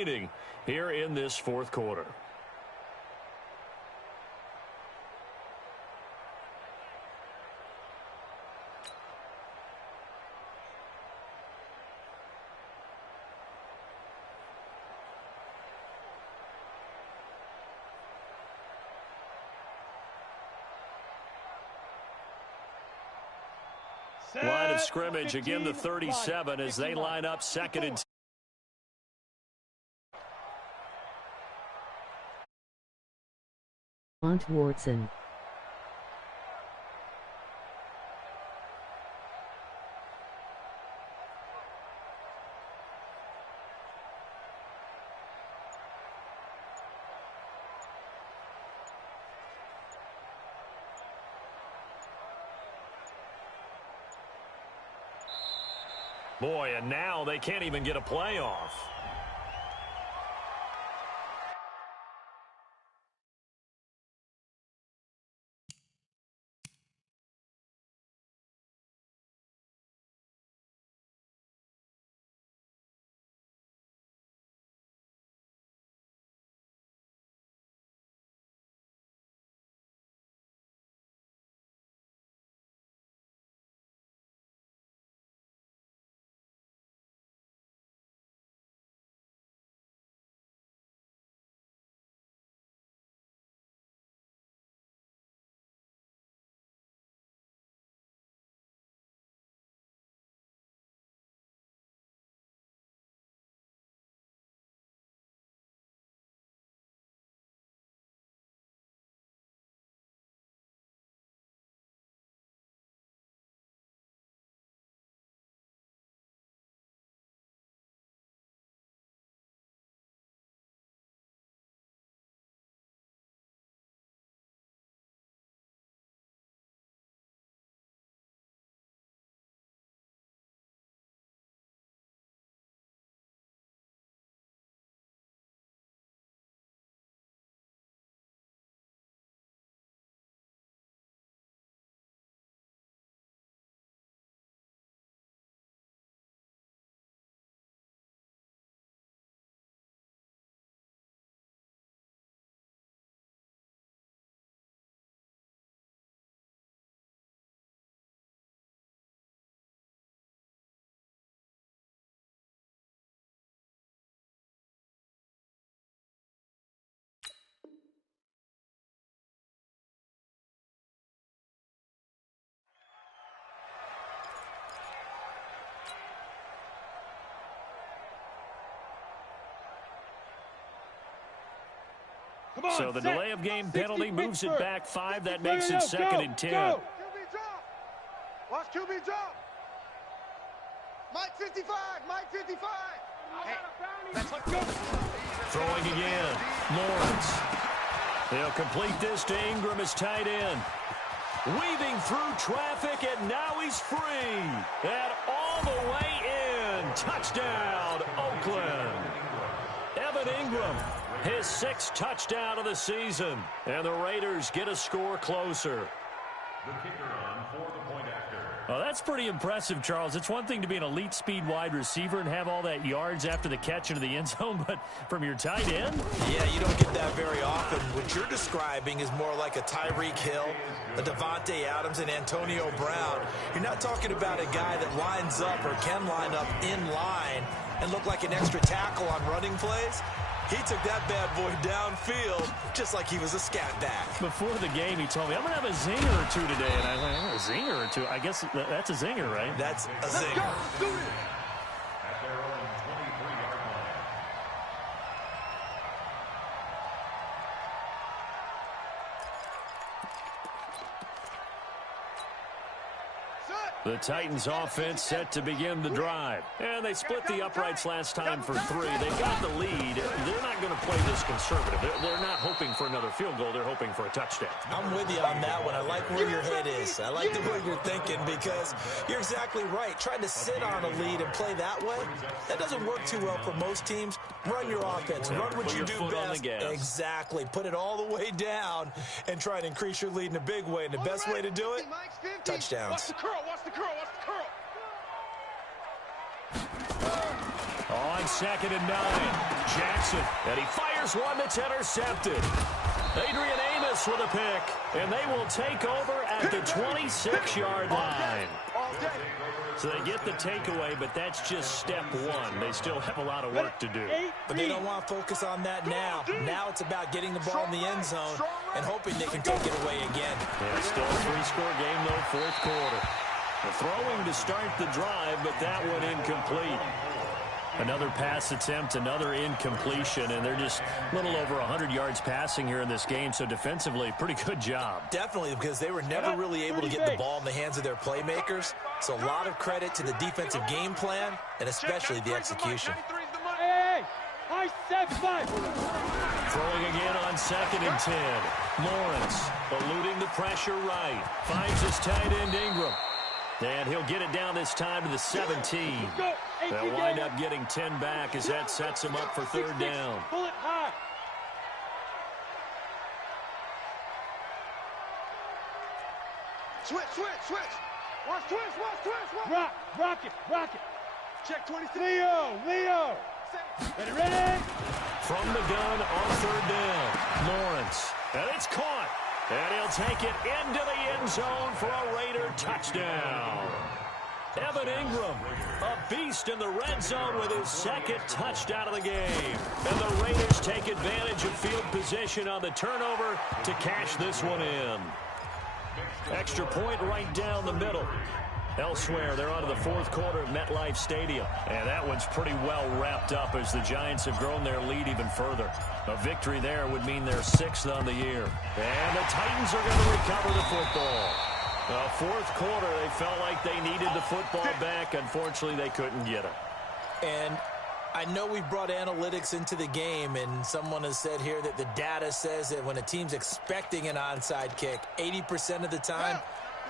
remaining here in this fourth quarter. Line of scrimmage, again the 37 as they line up second and 10. Mont Wardson. Boy, and now they can't even get a playoff. So the delay of game penalty moves it back 5. That makes it second and 10. QB drop. Watch QB drop. Mike 55. Mike 55. Hey, let's go. Throwing again. Lawrence. They'll complete this to Ingram as tight end. Weaving through traffic, and now he's free. And all the way in. Touchdown, Oakland. Evan Ingram, his 6th touchdown of the season. And the Raiders get a score closer. The kicker on for the point after. Well, that's pretty impressive, Charles. It's one thing to be an elite speed wide receiver and have all that yards after the catch into the end zone, but from your tight end? Yeah, you don't get that very often. What you're describing is more like a Tyreek Hill, a Devontae Adams, and Antonio Brown. You're not talking about a guy that lines up or can line up in line and look like an extra tackle on running plays. He took that bad boy downfield just like he was a scat back. Before the game, he told me, I'm going to have a zinger or two today. And I went, a zinger or two? I guess that's a zinger, right? That's a zinger. Let's go. Do it. At their own 23-yard line. The Titans offense set to begin the drive. And they split the uprights last time for 3. They've got the lead. They're not going to play this conservative. They're not hoping for another field goal. They're hoping for a touchdown. I'm with you on that one. I like where your head is. I like the way you're thinking because you're exactly right. Trying to sit on a lead and play that way, that doesn't work too well for most teams. Run your offense. Run what you do best. Exactly. Put it all the way down and try and increase your lead in a big way. And the best way to do it, touchdowns. Watch the curl. Watch the curl. Watch the curl. Oh, on 2nd and 9. Jackson, and he fires one that's intercepted. Adrian Amos with a pick, and they will take over at the 26-yard line. So they get the takeaway, but that's just step one. They still have a lot of work to do. But they don't want to focus on that now. Now it's about getting the ball in the end zone and hoping they can take it away again. Yeah, still a 3-score game, though, 4th quarter. The throwing to start the drive, but that one incomplete. Another pass attempt, another incompletion, and they're just a little over 100 yards passing here in this game, so defensively, pretty good job. Definitely, because they were never really able to get the ball in the hands of their playmakers, so a lot of credit to the defensive game plan and especially the execution. Throwing again on 2nd and 10. Lawrence eluding the pressure right. Finds his tight end Ingram. And he'll get it down this time to the 17. They'll wind up getting 10 back as that sets him up for 3rd down. Pull it high. Switch. Watch twist. Rock it. Check 23. Leo. Ready? From the gun on 3rd down. Lawrence. And it's caught. And he'll take it into the end zone for a Raider touchdown. Evan Ingram, a beast in the red zone with his 2nd touchdown of the game. And the Raiders take advantage of field position on the turnover to cash this one in. Extra point right down the middle. Elsewhere, they're on to the 4th quarter at MetLife Stadium. And that one's pretty well wrapped up as the Giants have grown their lead even further. A victory there would mean they're 6th on the year. And the Titans are going to recover the football. The 4th quarter, they felt like they needed the football back. Unfortunately, they couldn't get it. And I know we brought analytics into the game, and someone has said here that the data says that when a team's expecting an onside kick, 80% of the time,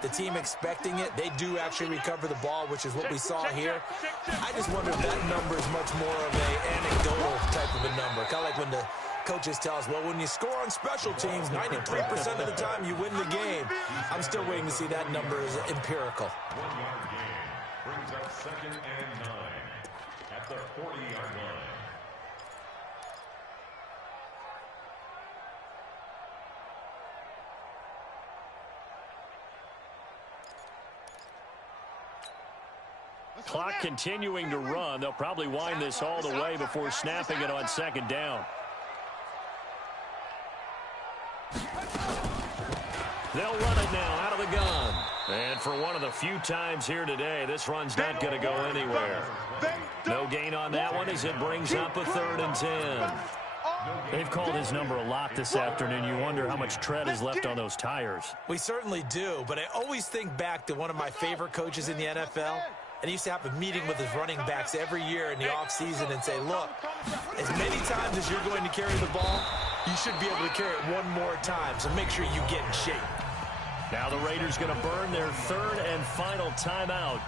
the team expecting it, they do actually recover the ball, which is what we saw here. I just wonder if that number is much more of an anecdotal type of a number. Kind of like when the coaches tell us, well, when you score on special teams, 93% of the time you win the game. I'm still waiting to see that number is empirical. 1-yard gain brings up 2nd and 9 at the 40-yard line. Clock continuing to run. They'll probably wind this all the way before snapping it on 2nd down. They'll run it now out of the gun. And for one of the few times here today, this run's not going to go anywhere. No gain on that one as it brings up a 3rd and 10. They've called his number a lot this afternoon. You wonder how much tread is left on those tires. We certainly do, but I always think back to one of my favorite coaches in the NFL. And he used to have a meeting with his running backs every year in the offseason and say, look, as many times as you're going to carry the ball, you should be able to carry it one more time, so make sure you get in shape. Now the Raiders going to burn their 3rd and final timeout.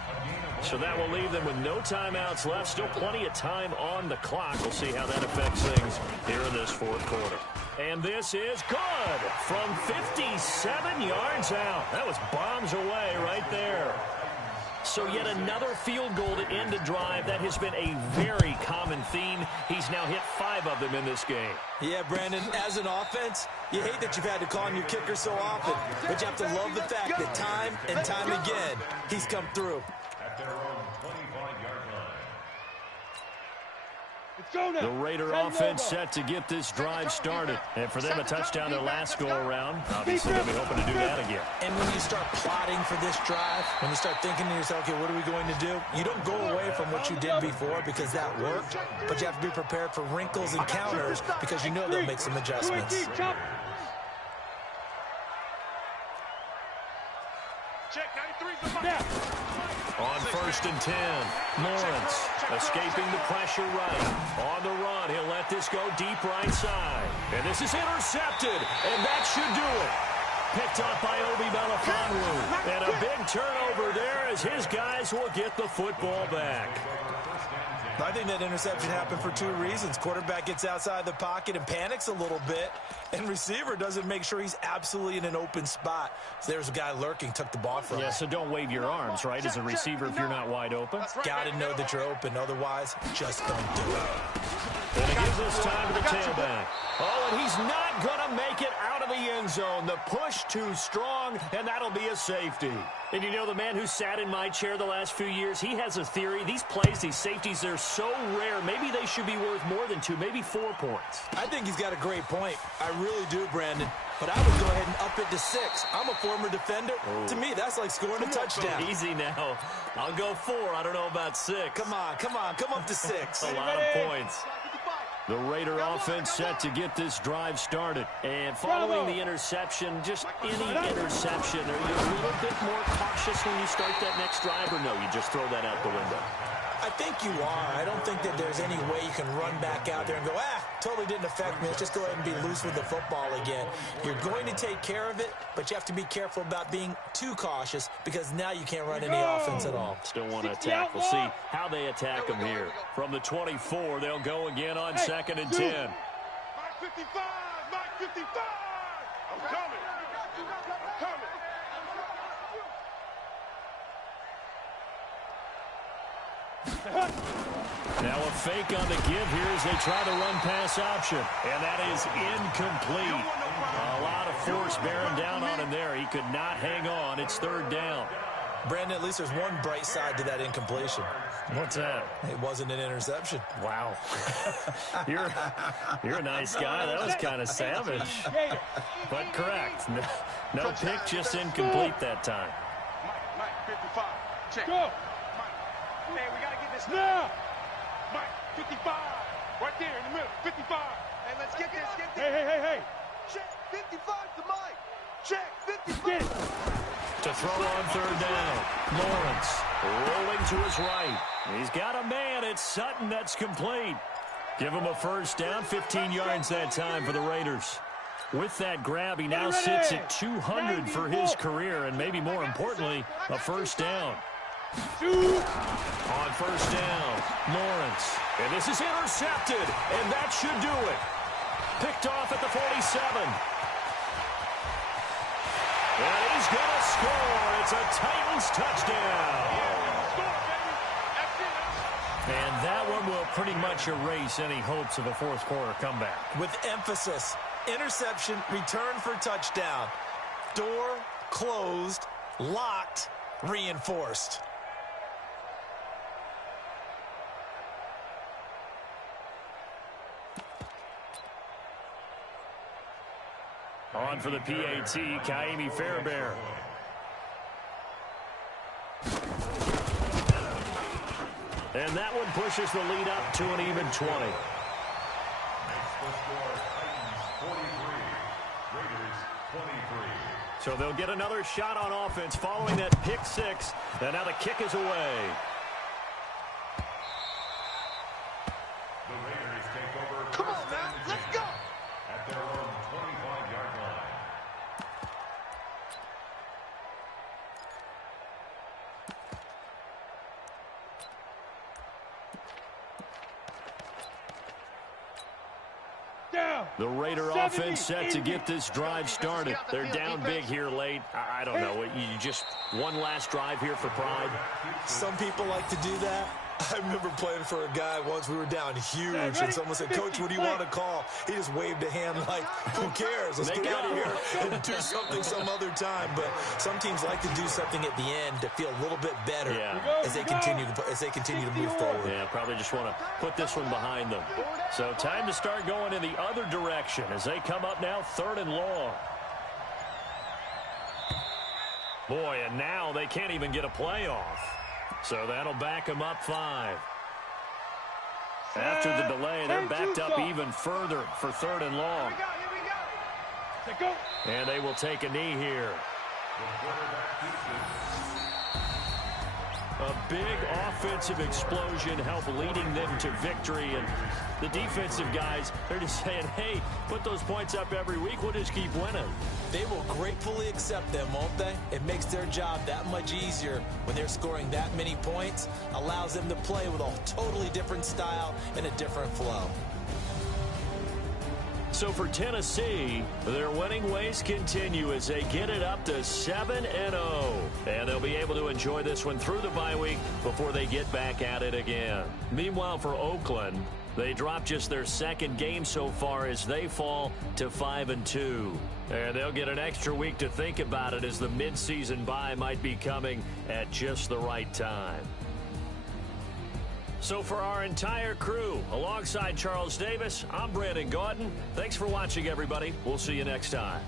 So that will leave them with no timeouts left. Still plenty of time on the clock. We'll see how that affects things here in this 4th quarter. And this is good from 57 yards out. That was bombs away right there. So yet another field goal to end a drive. That has been a very common theme. He's now hit 5 of them in this game. Yeah, Brandon, as an offense, you hate that you've had to call on your kicker so often, but you have to love the fact that time and time again, he's come through. At their own 25-yard line. The Raider offense set to get this drive started. And for them, a touchdown their last go-around. Obviously, they'll be hoping to do that again. And when you start plotting for this drive, when you start thinking to yourself, okay, what are we going to do? You don't go away from what you did before because that worked, but you have to be prepared for wrinkles and counters because you know they'll make some adjustments. Check 93's On 1st and 10, Lawrence escaping the pressure right. On the run, he'll let this go deep right side. And this is intercepted, and that should do it. Picked up by Obi Melifonwu. And a big turnover there as his guys will get the football back. I think that interception happened for two reasons. Quarterback gets outside the pocket and panics a little bit, and receiver doesn't make sure he's absolutely in an open spot. So there's a guy lurking, took the ball from him. Yeah, so don't wave your arms, right, as a receiver if you're not wide open. Got to know that you're open. Otherwise, just don't do it. And he gives this time to the tailback. Oh, and he's not going to make it out of the end zone. The push too strong, and that'll be a safety. And you know, the man who sat in my chair the last few years, he has a theory. These plays, these safeties, they're so rare. Maybe they should be worth more than 2, maybe 4 points. I think he's got a great point. I really do, Brandon. But I would go ahead and up it to 6. I'm a former defender. Oh. To me, that's like scoring a touchdown. Easy now. I'll go 4. I don't know about 6. Come on. Come up to 6. A lot of points. The Raider offense set to get this drive started. And following the interception, just any interception, are you a little bit more cautious when you start that next drive, or no, you just throw that out the window? I think you are. I don't think that there's any way you can run back out there and go, totally didn't affect me. Let's just go ahead and be loose with the football again. You're going to take care of it, but you have to be careful about being too cautious because now you can't run any offense at all. Still want to attack. We'll see how they attack them here. From the 24, they'll go again on 2nd and 10. Mike 55! Mike 55! I'm coming! I'm coming! Now a fake on the give here as they try to run pass option. And that is incomplete. A lot of force bearing down on him there. He could not hang on. It's 3rd down. Brandon, at least there's one bright side to that incompletion. What's that? It wasn't an interception. Wow. You're a nice guy. That was kind of savage. But correct. No pick, just incomplete that time. Mike 55. Check. Go. Man, we got to get this now. Mike, 55. Right there in the middle. 55. Hey, let's get this. Get this. Hey. Check. 55 to Mike. Check. 55. To throw on 3rd down. Lawrence rolling to his right. He's got a man. It's Sutton that's complete. Give him a 1st down. 15 yards that time for the Raiders. With that grab, he now sits at 200 for his career, and maybe more importantly, a 1st down. On 1st down, Lawrence. And this is intercepted, and that should do it. Picked off at the 47. And he's going to score. It's a Titans touchdown. And that one will pretty much erase any hopes of a 4th quarter comeback. With emphasis, interception, return for touchdown. Door closed, locked, reinforced. On for the PAT, Ka'imi Fairbairn. And that one pushes the lead up to an even 20. So they'll get another shot on offense following that pick 6. And now the kick is away. The Raiders take over. Come on, man. Let's go. At their own 25-yard line. The Raider offense set to get this drive started. They're down big here late. I don't know. You just one last drive here for pride. Some people like to do that. I remember playing for a guy once. We were down huge, and someone said, "Coach, what do you want to call?" He just waved a hand like, "Who cares? Let's get out of here and do something some other time." But some teams like to do something at the end to feel a little bit better as they continue to move forward. Yeah, probably just want to put this one behind them. So time to start going in the other direction as they come up now 3rd and long. Boy, and now they can't even get a play off. So that'll back them up 5. After the delay, they're backed up even further for 3rd and long. Here we go. And they will take a knee here. A big offensive explosion helped leading them to victory. And the defensive guys, they're just saying, hey, put those points up every week. We'll just keep winning. They will gratefully accept them, won't they? It makes their job that much easier when they're scoring that many points. Allows them to play with a totally different style and a different flow. So for Tennessee, their winning ways continue as they get it up to 7-0. And they'll be able to enjoy this one through the bye week before they get back at it again. Meanwhile, for Oakland, they dropped just their second game so far as they fall to 5-2. And they'll get an extra week to think about it as the midseason bye might be coming at just the right time. So for our entire crew, alongside Charles Davis, I'm Brandon Gaudin. Thanks for watching, everybody. We'll see you next time.